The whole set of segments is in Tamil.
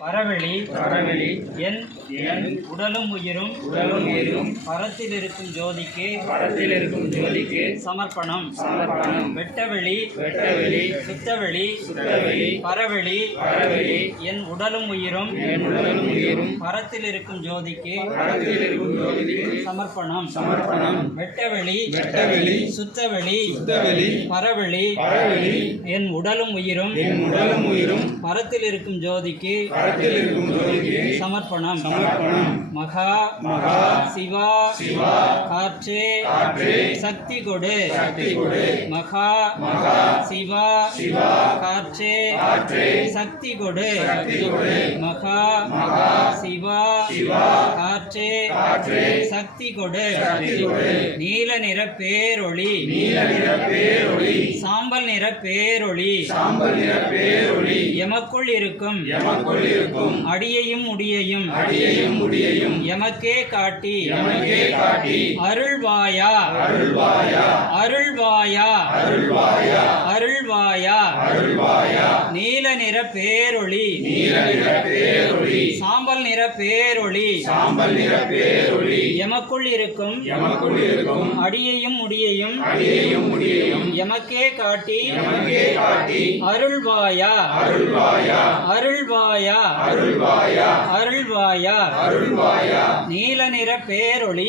பரவெளி பரவெளி என் என் உடலும் உயிரும் உடலும் உயிரும் பரத்தில் இருக்கும் ஜோதிக்கு பரத்தில் இருக்கும் ஜோதிக்கு சமர்ப்பணம். சமர்ப்பணம். வெட்டவெளி வெட்டவெளி சுத்தவெளி சுத்தவெளி பரவெளி பரவெளி என் உடலும் உயிரும் என் உடலும் உயிரும் பரத்தில் இருக்கும் ஜோதிக்கு பரத்தில் இருக்கும் ஜோதிக்கு சமர்ப்பணம். சமர்ப்பணம். வெட்டவெளி வெட்டவெளி சுத்தவெளி சுத்தவெளி பரவெளி பரவெளி என் உடலும் உயிரும் என் உடலும் உயிரும் பரத்தில் இருக்கும் ஜோதிக்கு பரத்தில் இருக்கும் ஜோதிக்கு சமர்ப்பணம் சமர்ப்பணம் மகா மகா சிவா சிவா காற்றே காற்றே சக்தி கொடு. சக்தி கொடு. மகா மகா சிவா சிவா காற்றே காற்றே சக்தி கொடு. சக்தி கொடு. மகா மகா சிவா சிவா காற்றே காற்றே சக்தி கொடு. சக்தி கொடு. நீல நிற பேரொளி. நீல நிற பேரொளி. சாம்பல் நிற பேரொளி. சாம்பல் நிற பேரொளி. எமக்குள் இருக்கும். எமக்குள் இருக்கும். அடியையும் முடியையும். அடியையும் முடியையும். எமக்கே காட்டி எமக்கே காட்டி அருள்வாயா அருள்வாயா அருள்வாயா அருள்வாயா அருள்வாயா அருள்வாயா நீல நிற பேரொளி நீல நிற பேரொளி சாம்பல் நிற பேரொளி சாம்பல் நிற பேரொளி எமக்குள் இருக்கும் எமக்குள் இருக்கும் அடியையும் முடியையும் அடியையும் முடியையும் எமக்கே காட்டி எமக்கே காட்டி அருள்வாயா அருள்வாயா அருள்வாயா அருள்வாயா அருள்வாயா அருள்வாயா நீல நிற பேரொளி.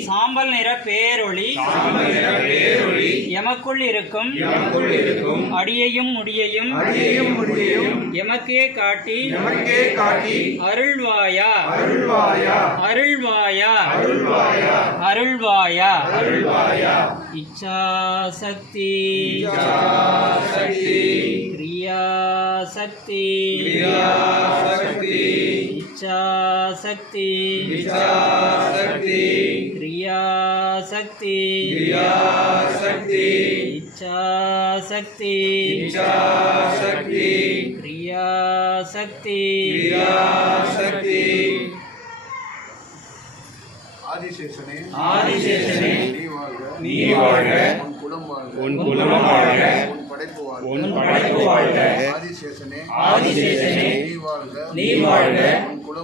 சாம்பல் நிற பேரொளி. எமக்குள் இருக்கும். அடியையும் முடியையும். எமக்கே காட்டி. அருள்வாயா. அருள்வாயா. அருள்வாயா. இச்சா சக்தி அருள்வாயா சக்தி சக்தி கிரியா சக்தி கிரியாசக்தி இச்சா சக்தி விசாசக்தி கிரியா சக்தி கிரியாசக்தி இச்சா சக்தி விசாசக்தி கிரியா சக்தி கிரியாசக்தி ஆதிசேஷனே ஆதிசேஷனே நீ வாழ்க। நீ வாழ்க। உன் குலம் வாழ்க। உன் குலம் வாழ்க। உன் படைப்பு வாழ்க। உன் படைப்பு வாழ்க। ஆதிசேஷனே. ஆதிசேஷனே। நீ வாழ்க. நீ வாழ்க।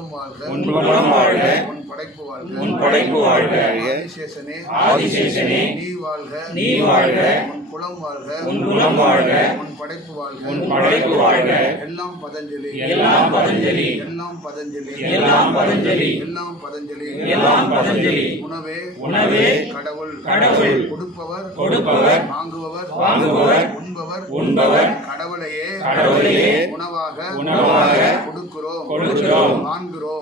வாழ்க உன் குலம் வாழ்க உன் படைப்பு வாழ்க. உன் படைப்பு வாழ்க. ஆதிசேஷனே ஆதிசேஷனே நீ வாழ்க. நீ வாழ்க. உன் குலம் வாழ்க. உன் குலம் வாழ்க. உன் படைப்பு வாழ்க. உன் படைப்பு வாழ்க. எல்லாம் பதஞ்சலி. எல்லாம் பதஞ்சலி. எல்லாம் பதஞ்சலி. எல்லாம் பதஞ்சலி. எல்லாம் பதஞ்சலி. எல்லாம் பதஞ்சலி. உணவே. உணவே. கடவுள். கடவுள். கொடுப்பவர். கொடுப்பவர். வாங்குபவர். வாங்குபவர். உண்பவர். உண்பவர். கடவுளையே. கடவுளையே. உணவாக. உணவாக.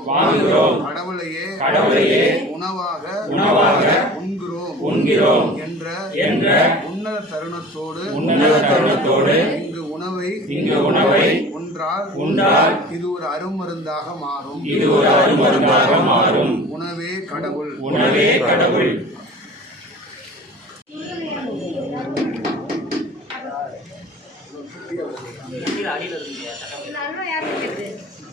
வாங்குகிறோம். கடவுளையே கடவுளையே உணவாக உணவாக உண்கிறோம். உண்கிறோம். என்ற என்ற உன்னத தருணத்தோடு உன்னத தருணத்தோடு இங்கு உணவை இங்கு உணவை உன்றால் உண்டால் இது ஒரு அருமருந்தாக மாறும். இது ஒரு அருமருந்தாக மாறும். உணவே கடவுள். உணவே கடவுள்.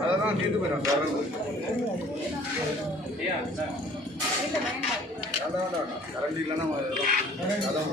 அதெல்லாம் தீர்த்து போயிடும் கரண்ட் அதான் அதான் கரண்ட் இல்லைன்னா அதெல்லாம் அதான்.